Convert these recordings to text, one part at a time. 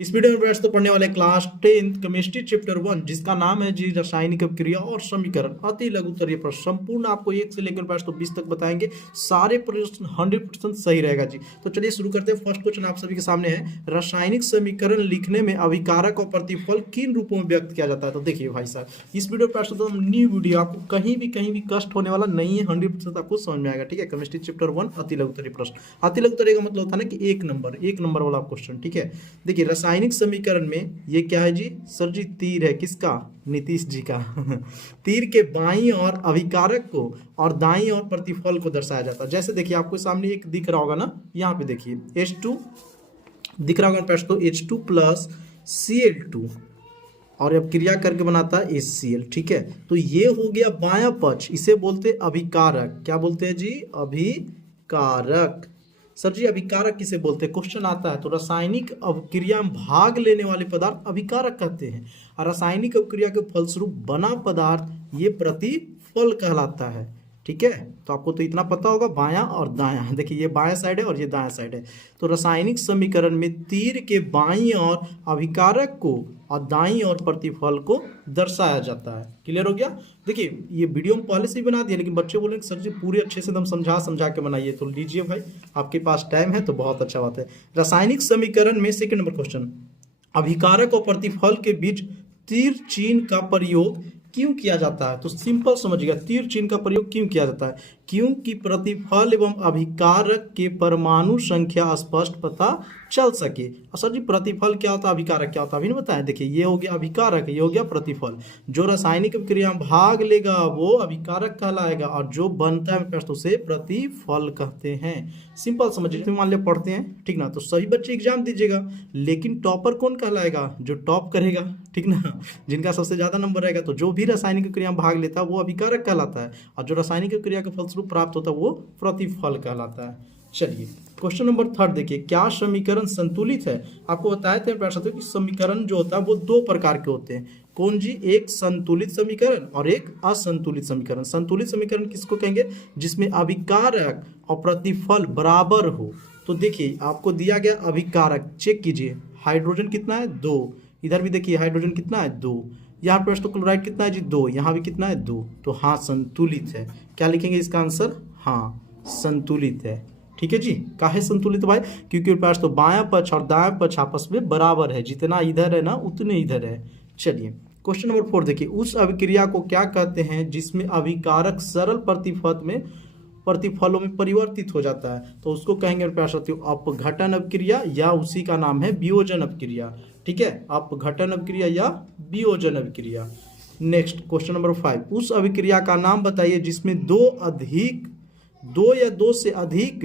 इस वीडियो में तो पढ़ने वाले क्लास 10 केमिस्ट्री चैप्टर 1 जिसका नाम है जी रासायनिक अभिक्रिया और समीकरण अति लघु उत्तरीय प्रश्न। संपूर्ण आपको 1 से लेकर 20 तक बताएंगे। सारे प्रश्न 100% सही रहेगा जी। तो चलिए शुरू करते हैं। फर्स्ट क्वेश्चन आप सभी के सामने है, रासायनिक समीकरण लिखने में अभिकारक और प्रतिफल किन रूपों में व्यक्त किया जाता है। तो देखिए भाई साहब, इस वीडियो पर तो न्यू वीडियो, आपको कहीं भी कष्ट होने वाला नहीं है, 100% आपको समझ में आएगा। ठीक है, केमिस्ट्री चैप्टर 1 अति लघु उत्तरीय प्रश्न। अति लघु उत्तरीय का मतलब होता है ना कि एक नंबर वाला क्वेश्चन। ठीक है, देखिए रासायनिक समीकरण में ये क्या है जी सर जी, तीर है किसका, नीतीश जी का तीर के बाईं ओर अभिकारक को और दाईं ओर प्रतिफल को दर्शाया जाता है। जैसे देखिए आपको सामने एक दिख रहा होगा ना, यहाँ पे देखिए H2 दिख रहा होगा प्रश्न, तो H2 प्लस Cl2 और अब क्रिया करके बनाता है HCl। ठीक है, तो ये हो गया बायां पक्ष, इसे बोलते हैं अभिकारक। क्या बोलते हैं जी, अभिकारक। सर जी अभिकारक किसे बोलते हैं, क्वेश्चन आता है। तो रासायनिक अभिक्रिया में भाग लेने वाले पदार्थ अभिकारक कहते हैं, और रासायनिक अभिक्रिया के फलस्वरूप बना पदार्थ ये प्रतिफल कहलाता है। ठीक है, तो आपको तो इतना पता होगा, बायां और दायां। देखिए ये बायां साइड है और ये दायां साइड है। तो रासायनिक समीकरण में तीर के बाईं ओर अभिकारक को और दाईं ओर प्रतिफल को दर्शाया जाता है। क्लियर हो गया। देखिए ये वीडियो में पहले से ही बना दिया, लेकिन बच्चे बोले कि सर जी पूरे अच्छे से एकदम समझा के बनाइए। तो लीजिए भाई, आपके पास टाइम है तो बहुत अच्छा बात है। रासायनिक समीकरण में सेकंड नंबर क्वेश्चन, अभिकारक और प्रतिफल के बीच तीर चिन्ह का प्रयोग क्यों किया जाता है। तो सिंपल समझिएगा, तीर चिन्ह का प्रयोग क्यों किया जाता है, क्योंकि प्रतिफल एवं अभिकारक के परमाणु संख्या स्पष्ट पता चल सके। और सर जी प्रतिफल क्या होता है, अभिकारक क्या होता है, अभी नहीं बताया। देखिए ये हो गया अभिकारक, ये हो गया प्रतिफल। जो रासायनिक अभिक्रिया में भाग लेगा वो अभिकारक कहलाएगा, और जो बनता है प्रश्न उसे प्रतिफल कहते हैं। सिंपल समझिए, मान लिया पढ़ते हैं, ठीक ना, तो सही बच्चे एग्जाम दीजिएगा, लेकिन टॉपर कौन कहलाएगा, जो टॉप करेगा, ठीक ना, जिनका सबसे ज्यादा नंबर रहेगा। तो जो भी रासायनिक क्रिया में भाग लेता है वो अभिकारक कहलाता है, और जो रासायनिक क्रिया के फलस्वरूप प्राप्त होता है वो प्रतिफल कहलाता है। चलिए क्वेश्चन नंबर 3 देखिए, क्या समीकरण संतुलित है। आपको बताए थे कि समीकरण जो होता है वो दो प्रकार के होते हैं। कौन जी, एक संतुलित समीकरण और एक असंतुलित समीकरण। संतुलित समीकरण किसको कहेंगे, जिसमें अभिकारक और प्रतिफल बराबर हो। तो देखिए आपको दिया गया अभिकारक, चेक कीजिए, हाइड्रोजन कितना है 2, इधर भी देखिए हाइड्रोजन कितना है 2, यहाँ पर क्लोराइड कितना है जी 2, यहाँ भी कितना है 2। तो हाँ संतुलित है। क्या लिखेंगे इसका आंसर, हाँ संतुलित है। ठीक है जी, काहे संतुलित भाई, क्योंकि पास तो बायां पक्ष और दायां पक्ष आपस में बराबर है, जितना इधर है ना उतने इधर है। चलिए क्वेश्चन नंबर 4 देखिए, उस अभिक्रिया को क्या कहते हैं जिसमें अभिकारक सरल प्रतिफलों में परिवर्तित हो जाता है। तो उसको कहेंगे अपघटन अभिक्रिया, या उसी का नाम है वियोजन अभिक्रिया। ठीक है, अपघटन अभिक्रिया या वियोजन अभिक्रिया। नेक्स्ट क्वेश्चन नंबर 5, उस अभिक्रिया का नाम बताइए जिसमें दो या दो से अधिक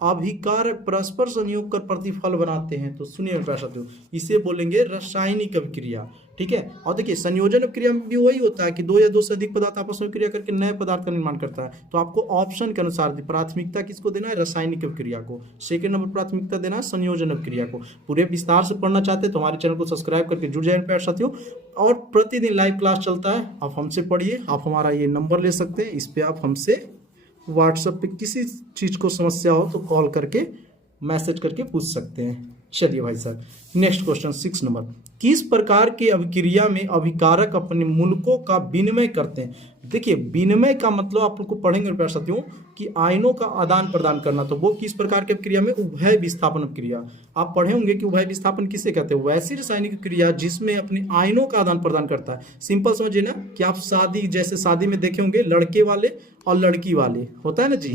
अभिकारक परस्पर संयोग कर प्रतिफल बनाते हैं। तो सुनिए साथियों, इसे बोलेंगे रासायनिक अभिक्रिया। ठीक है, और देखिए संयोजन अभिक्रिया में भी वही होता है कि दो या दो से अधिक पदार्थ आपस में क्रिया करके नए पदार्थ का निर्माण करता है। तो आपको ऑप्शन के अनुसार प्राथमिकता किसको देना है, रासायनिक अभिक्रिया को। सेकंड नंबर प्राथमिकता देना है संयोजन अभिक्रिया को। पूरे विस्तार से पढ़ना चाहते हैं तो हमारे चैनल को सब्सक्राइब करके जुड़ जाए प्यारे साथियों। और प्रतिदिन लाइव क्लास चलता है, आप हमसे पढ़िए। आप हमारा ये नंबर ले सकते हैं, इस पर आप हमसे व्हाट्सएप पे किसी चीज़ को समस्या हो तो कॉल करके मैसेज करके पूछ सकते हैं। चलिए भाई साहब, नेक्स्ट क्वेश्चन 6 नंबर, किस प्रकार के अभिक्रिया में अभिकारक अपने मूलकों का विनिमय करते हैं। देखिए विनिमय का मतलब आप लोग को पढ़ेंगे प्यारे साथियों कि आयनों का आदान प्रदान करना। तो वो किस प्रकार की क्रिया में, उभय विस्थापन क्रिया। आप पढ़े होंगे कि उभय विस्थापन किसे कहते हैं, वैसी रासायनिक क्रिया जिसमें अपने आयनों का आदान प्रदान करता है। सिंपल समझिए ना कि आप शादी में देखे होंगे, लड़के वाले और लड़की वाले होता है ना जी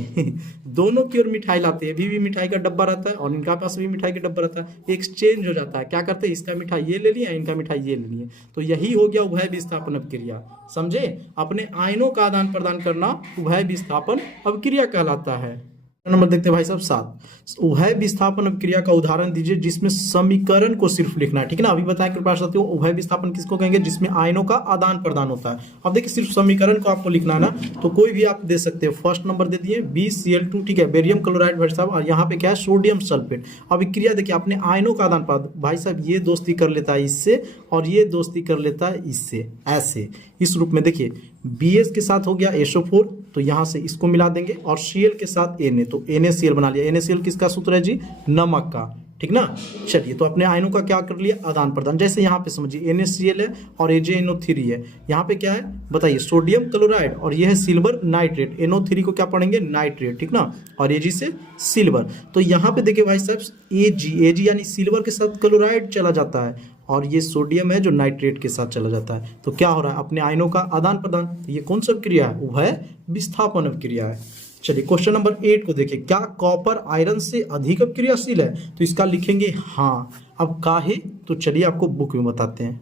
दोनों की ओर मिठाई लाते हैं, भी मिठाई का डब्बा रहता है और इनका पास भी मिठाई का डब्बा रहता है, एक्सचेंज हो जाता है। क्या करते हैं, इसका मिठाई ये ले लिया, इनका मिठाई ये ले लिए। तो यही हो गया उभय विस्थापन अभिक्रिया। समझे, अपने आयनों का आदान प्रदान करना उभय विस्थापन अभिक्रिया कहलाता है। नंबर देखते हैं भाई साहब 7, उभय विस्थापन अभिक्रिया का उदाहरण दीजिए जिसमें समीकरण को सिर्फ लिखना है। ठीक है ना, अभी बताया कृपया साथियों, उभय विस्थापन किसको कहेंगे, जिसमें आयनों का आदान प्रदान होता है। अब देखिए सिर्फ समीकरण को आपको लिखना है ना, तो कोई भी आप दे सकते हैं। फर्स्ट नंबर दे दिए BCl2, ठीक है, बेरियम क्लोराइड भाई साहब, और यहाँ पे क्या है सोडियम सल्फेट। अभिक्रिया देखिए अपने आयनों का आदान प्रदान, भाई साहब ये दोस्ती कर लेता है इससे और ये दोस्ती कर लेता है इससे, ऐसे इस रूप में। देखिए BS के साथ हो गया SO4, तो यहाँ से इसको मिला देंगे, और Cl के साथ Na, तो NaCl बना लिया। NaCl किसका सूत्र है जी, नमक का। ठीक ना। चलिए, तो अपने आयनों का क्या कर लिया, आदान प्रदान। जैसे यहाँ पे समझिए NaCl है और AgNO3 है, यहाँ पे क्या है बताइए, सोडियम क्लोराइड, और ये है सिल्वर नाइट्रेट। NO3 को क्या पढ़ेंगे, नाइट्रेट, ठीक ना, और Ag से सिल्वर। तो यहाँ पे देखिए भाई साहब, Ag यानी सिल्वर के साथ क्लोराइड चला जाता है, और ये सोडियम है जो नाइट्रेट के साथ चला जाता है। तो क्या हो रहा है, अपने आयनों का आदान प्रदान। तो ये कौन सा क्रिया है, वो है विस्थापन अभिक्रिया है। चलिए, क्वेश्चन नंबर 8 को देखिए, क्या कॉपर आयरन से अधिक अभिक्रियाशील है। तो इसका लिखेंगे हाँ। अब काहे, तो चलिए आपको बुक में बताते हैं।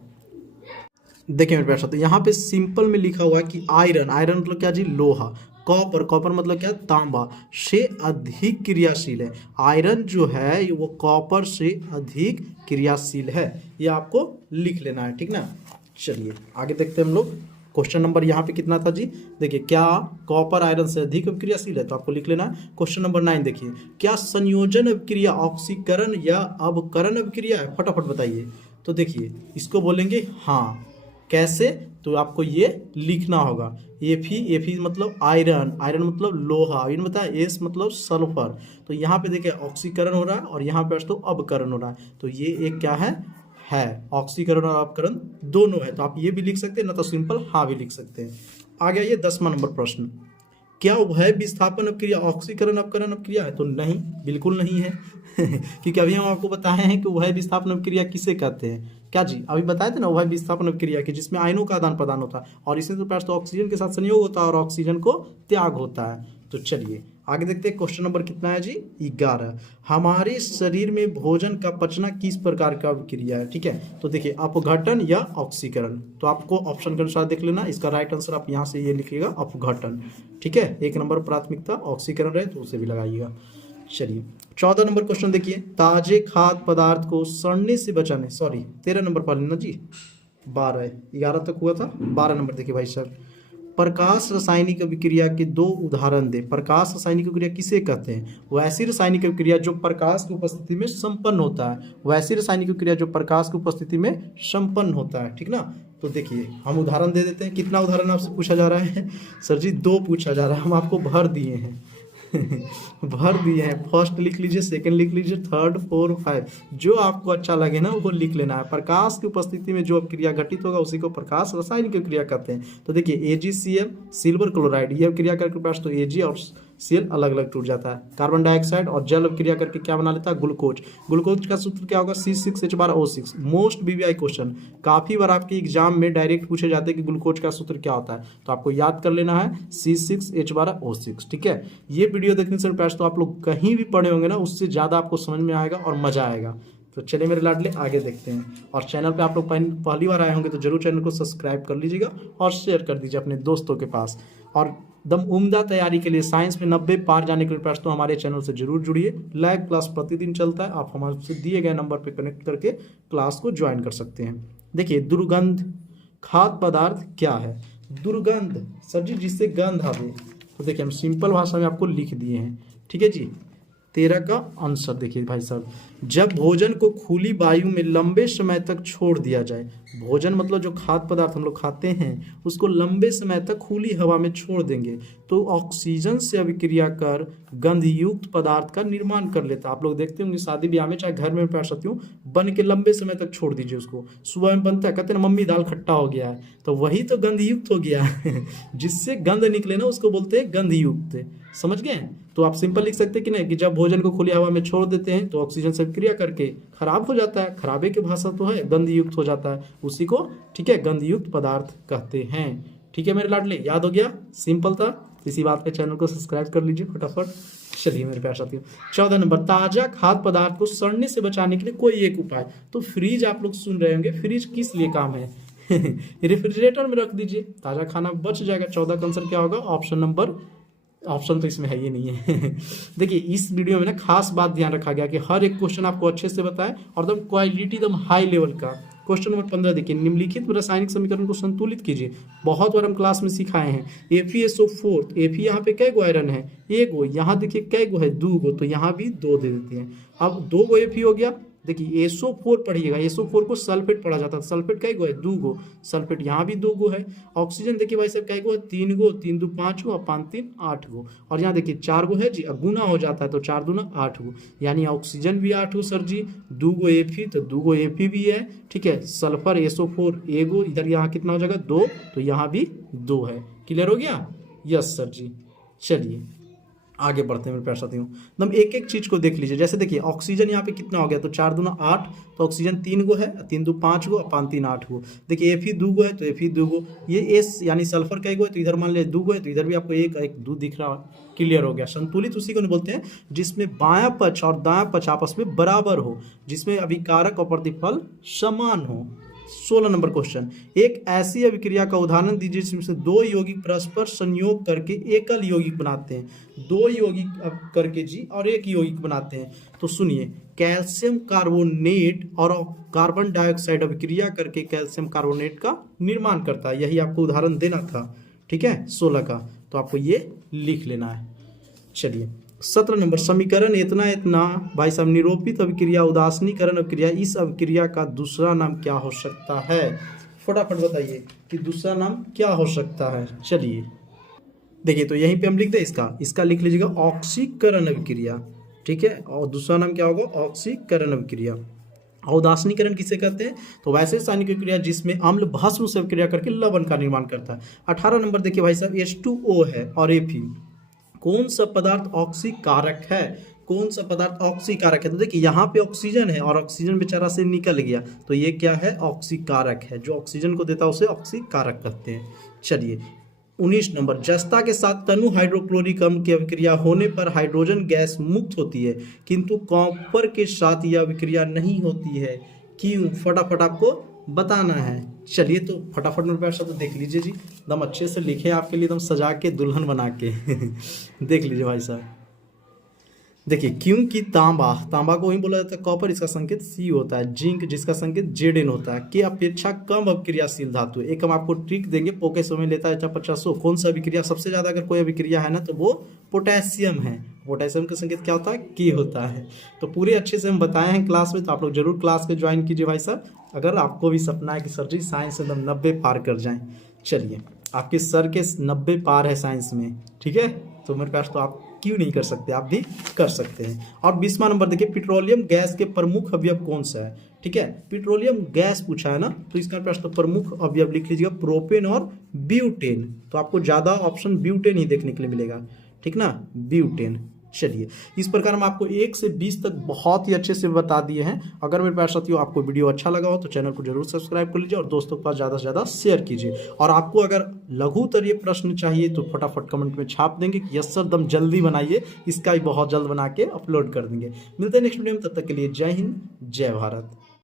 देखिए मेरे प्यारे साथियों, यहाँ पे सिंपल में लिखा हुआ है कि आयरन, आयरन मतलब क्या जी, लोहा। कॉपर, कॉपर मतलब क्या, तांबा, से अधिक क्रियाशील है। आयरन जो है वो कॉपर से अधिक क्रियाशील है, ये आपको लिख लेना है, ठीक ना। चलिए आगे देखते हैं हम लोग। क्वेश्चन नंबर यहाँ पे कितना था जी, देखिए, क्या कॉपर आयरन से अधिक अभिक्रियाशील है, तो आपको लिख लेना है। क्वेश्चन नंबर 9 देखिए, क्या संयोजन अभिक्रिया ऑक्सीकरण या अवकरण अभिक्रिया है, फटाफट बताइए। तो देखिए, इसको बोलेंगे हाँ। कैसे, तो आपको ये लिखना होगा। Fe मतलब आयरन, आयरन मतलब लोहा, आयरन बताया, एस मतलब सल्फर। तो यहाँ पे देखिए ऑक्सीकरण हो रहा है और यहाँ पे तो अवकरण हो रहा है। तो ये एक क्या है ऑक्सीकरण और अवकरण दोनों है। तो आप ये भी लिख सकते हैं, ना तो सिंपल हाँ भी लिख सकते हैं। आ गया ये 10वां नंबर प्रश्न, क्या उभय विस्थापन अभिक्रिया ऑक्सीकरण अवकरण अभिक्रिया है। तो नहीं, बिल्कुल नहीं है क्योंकि अभी हम आपको बताए हैं कि उभय विस्थापन अभिक्रिया किसे कहते हैं। क्या जी, अभी बताए थे ना, उभय विस्थापन अभिक्रिया की जिसमें आयनों का आदान प्रदान होता है, और इसमें तो पैर तो ऑक्सीजन के साथ संयोग होता है और ऑक्सीजन को त्याग होता है। तो चलिए आगे देखते हैं, क्वेश्चन नंबर कितना है जी, 11। हमारे शरीर में भोजन का पचना किस प्रकार का अभिक्रिया है, ठीक है। तो देखिए, अपघटन या ऑक्सीकरण। तो आपको ऑप्शन के अनुसार देख लेना, इसका राइट आंसर आप यहाँ से ये लिखिएगा, अपघटन, ठीक है। 1 नंबर प्राथमिकता ऑक्सीकरण रहे तो उसे भी लगाइएगा। चलिए 14 नंबर क्वेश्चन देखिए, ताजे खाद्य पदार्थ को सड़ने से बचाने, सॉरी 13 नंपर पढ़ लेना जी, 12 11 तक हुआ था, 12 नंबर देखिए भाई साहब, प्रकाश रासायनिक अभिक्रिया के 2 उदाहरण दे। प्रकाश रासायनिक अभिक्रिया किसे कहते हैं, वैसी रासायनिक अभिक्रिया जो प्रकाश की उपस्थिति में संपन्न होता है, वैसी रासायनिक अभिक्रिया जो प्रकाश की उपस्थिति में संपन्न होता है, ठीक ना। तो देखिए हम उदाहरण दे देते हैं, कितना उदाहरण आपसे पूछा जा रहा है, सर जी 2 पूछा जा रहा है, हम आपको भर दिए हैं भर दिए हैं। फर्स्ट लिख लीजिए, सेकंड लिख लीजिए, 3, 4, 5, जो आपको अच्छा लगे ना वो लिख लेना है। प्रकाश की उपस्थिति में जो क्रिया घटित होगा उसी को प्रकाश रासायनिक क्रिया कहते हैं। तो देखिए AgCl सिल्वर क्लोराइड, ये क्रिया करके पास तो Ag और Cl अलग अलग टूट जाता है। कार्बन डाइऑक्साइड और जल क्रिया करके क्या बना लेता है, ग्लूकोज। ग्लूकोज का सूत्र क्या होगा, C6H12O6। मोस्ट BBI क्वेश्चन, काफी बार आपके एग्जाम में डायरेक्ट पूछे जाते हैं कि ग्लूकोज का सूत्र क्या होता है, तो आपको याद कर लेना है C6H12O6, ठीक है। ये वीडियो देखने से पहले तो आप लोग कहीं भी पढ़े होंगे ना, उससे ज़्यादा आपको समझ में आएगा और मज़ा आएगा। तो चलिए मेरे लाडले आगे देखते हैं, और चैनल पे आप लोग पहली बार आए होंगे तो जरूर चैनल को सब्सक्राइब कर लीजिएगा और शेयर कर दीजिए अपने दोस्तों के पास। और दम उम्दा तैयारी के लिए, साइंस में 90 पार जाने के लिए प्रयास, तो हमारे चैनल से जरूर जुड़िए। लाइव क्लास प्रतिदिन चलता है, आप हमारे दिए गए नंबर पर कनेक्ट करके क्लास को ज्वाइन कर सकते हैं। देखिए, दुर्गंध खाद्य पदार्थ क्या है, दुर्गंध सर जी जिससे गंध आवे। तो देखिए हम सिंपल भाषा में आपको लिख दिए हैं, ठीक है जी। 13 का आंसर देखिए भाई साहब, जब भोजन को खुली वायु में लंबे समय तक छोड़ दिया जाए। भोजन मतलब जो खाद्य पदार्थ हम लोग खाते हैं उसको लंबे समय तक खुली हवा में छोड़ देंगे तो ऑक्सीजन से अभिक्रिया कर गंधयुक्त पदार्थ का निर्माण कर लेता है। आप लोग देखते होंगे शादी ब्याह में, चाहे घर में पैर सकती हूँ, बन के लंबे समय तक छोड़ दीजिए उसको, सुबह में बनता है, कहते हैं मम्मी दाल खट्टा हो गया है, तो वही तो गंधयुक्त हो गया जिससे गंध निकले ना उसको बोलते हैं गंधयुक्त, समझ गए। तो आप सिंपल लिख सकते हैं कि नहीं, कि जब भोजन को खुली हवा में छोड़ देते हैं तो ऑक्सीजन से क्रिया करके खराब हो जाता है, खराबे की भाषा तो है गंधयुक्त हो जाता है, उसी को ठीक है गंधयुक्त पदार्थ कहते हैं। ठीक है मेरे लाडले, याद हो गया, सिंपल था। इसी बात पे चैनल को सब्सक्राइब कर लीजिए फटाफट। चलिए मेरे प्यारे साथियों, 14 नंबर, ताजा खाद्य पदार्थ को सड़ने से बचाने के लिए कोई एक उपाय। तो फ्रिज आप लोग सुन रहे होंगे, फ्रिज किस लिए काम है रेफ्रिजरेटर में रख दीजिए, ताजा खाना बच जाएगा। 14 का आंसर क्या होगा, ऑप्शन तो इसमें है ही नहीं है देखिए इस वीडियो में ना खास बात ध्यान रखा गया कि हर एक क्वेश्चन आपको अच्छे से बताए और एकदम क्वालिटी एकदम हाई लेवल का। क्वेश्चन नंबर 15 देखिए, निम्नलिखित रासायनिक समीकरण को संतुलित कीजिए। बहुत बार हम क्लास में सिखाए हैं। FeSO4, Fe यहाँ पे कै गो आयरन है, एक गो, यहाँ देखिए कै गो है, 2 गो, तो यहाँ भी 2 दे देते हैं। अब 2 गो Fe हो गया, देखिए SO4 पढ़िएगा, SO4 को सल्फेट पढ़ा जाता है। सल्फेट कै गो है? 2 गो। सल्फेट यहाँ भी 2 गो है। ऑक्सीजन देखिए भाई साहब कै गो है? 3 गो, 3 2 5 गो और 5 3 8 गो। और यहाँ देखिए 4 गो है जी, अब गुना हो जाता है तो 4 दूना 8 गो, यानी ऑक्सीजन भी 8 गो सर जी, 2 गो Fe तो 2 गो Fe भी है, ठीक है। सल्फर SO4 एगो, इधर यहाँ कितना हो जाएगा? 2, तो यहाँ भी 2 है। क्लियर हो गया? यस सर जी। चलिए आगे बढ़ते हैं मेरे प्यारे साथियों। एकदम एक एक चीज को देख लीजिए। जैसे देखिए ऑक्सीजन यहाँ पे कितना हो गया? तो 4 दूना 8, तो ऑक्सीजन 3 गो है, 3 2 5 गो और 5 3 8 गो। देखिए Fe 2 गो है तो Fe 2 गो। ये S यानी सल्फर कै गो है? तो इधर मान लिया 2 गो है, तो इधर भी आपको एक 2 दिख रहा है। क्लियर हो गया? संतुलित उसी को नहीं बोलते हैं जिसमें बायां पक्ष और दायां पक्ष आपस में बराबर हो, जिसमें अभिकारक और प्रतिफल समान हो। 16 नंबर क्वेश्चन, एक ऐसी अभिक्रिया का उदाहरण दीजिए जिसमें 2 यौगिक परस्पर संयोग करके एकल यौगिक बनाते हैं। 2 यौगिक करके जी और एक यौगिक बनाते हैं। तो सुनिए, कैल्शियम कार्बोनेट और कार्बन डाइऑक्साइड अभिक्रिया करके कैल्शियम कार्बोनेट का निर्माण करता है। यही आपको उदाहरण देना था, ठीक है, 16 का। तो आपको ये लिख लेना है। चलिए 17 नंबर, समीकरण इतना भाई साहब, निरूपित अभिक्रिया उदासीनीकरण अभिक्रिया, इस अभिक्रिया का दूसरा नाम क्या हो सकता है? फटाफट बताइए कि दूसरा नाम क्या हो सकता है। चलिए देखिए, तो यहीं पे हम लिख दें इसका लिख लीजिएगा ऑक्सीकरण अभिक्रिया, ठीक है। और दूसरा नाम क्या होगा? ऑक्सीकरण अभिक्रिया। उदासीनीकरण किसे कहते हैं? तो वैसे रासायनिक अभिक्रिया जिसमें अम्ल भस्म से अभिक्रिया करके लवण का निर्माण करता है। 18 नंबर देखिए भाई साहब, H2O है और Fe, कौन सा पदार्थ ऑक्सीकारक है? कौन सा पदार्थ ऑक्सीकारक है? तो देखिए यहाँ पे ऑक्सीजन है और ऑक्सीजन बेचारा से निकल गया, तो ये क्या है? ऑक्सीकारक है। जो ऑक्सीजन को देता है उसे ऑक्सीकारक कहते हैं। चलिए 19 नंबर, जस्ता के साथ तनु हाइड्रोक्लोरिक अम्ल की अभिक्रिया होने पर हाइड्रोजन गैस मुक्त होती है, किंतु कॉपर के साथ यह अभिक्रिया नहीं होती है। क्यों? फटाफट आपको बताना है। चलिए तो फटाफट मेरे प्यार साथ देख लीजिए जी, एकदम अच्छे से लिखे आपके लिए, एकदम सजा के दुल्हन बना के देख लीजिए भाई साहब। देखिए, क्योंकि तांबा को वही बोला जाता है कॉपर, इसका संकेत C होता है। जिंक जिसका संकेत Zn होता है, के अपेक्षा कम अभिक्रियाशील धातु। एक हम आपको ट्रिक देंगे, पोके समय लेता है 50। कौन सा अभिक्रिया सबसे ज्यादा अगर कोई अभिक्रिया है ना तो वो पोटेशियम है। पोटेशियम का संकेत क्या होता है? के होता है। तो पूरे अच्छे से हम बताए हैं क्लास में, तो आप लोग जरूर क्लास को ज्वाइन कीजिए भाई साहब, अगर आपको भी सपना है कि सर जी साइंस एकदम 90 पार कर जाएं। चलिए, आपके सर के 90 पार है साइंस में, ठीक है, तो मेरे पास तो आप क्यों नहीं कर सकते? आप भी कर सकते हैं। और 20वां नंबर देखिए, पेट्रोलियम गैस के प्रमुख अवयव कौन सा है? ठीक है, पेट्रोलियम गैस पूछा है ना, तो इसका पास तो प्रमुख अवयव लिख लीजिएगा प्रोपेन और ब्यूटेन। तो आपको ज्यादा ऑप्शन ब्यूटेन ही देखने के लिए मिलेगा, ठीक ना, ब्यूटेन। चलिए, इस प्रकार हम आपको 1 से 20 तक बहुत ही अच्छे से बता दिए हैं। अगर मेरे प्यारे साथियों आपको वीडियो अच्छा लगा हो तो चैनल को जरूर सब्सक्राइब कर लीजिए और दोस्तों के पास ज़्यादा से ज़्यादा शेयर कीजिए। और आपको अगर लघुतरीय प्रश्न चाहिए तो फटाफट कमेंट में छाप देंगे कि यस सर दम जल्दी बनाइए, इसका भी बहुत जल्द बना के अपलोड कर देंगे। मिलते हैं नेक्स्ट वीडियो में, तब तक के लिए जय हिंद जय भारत।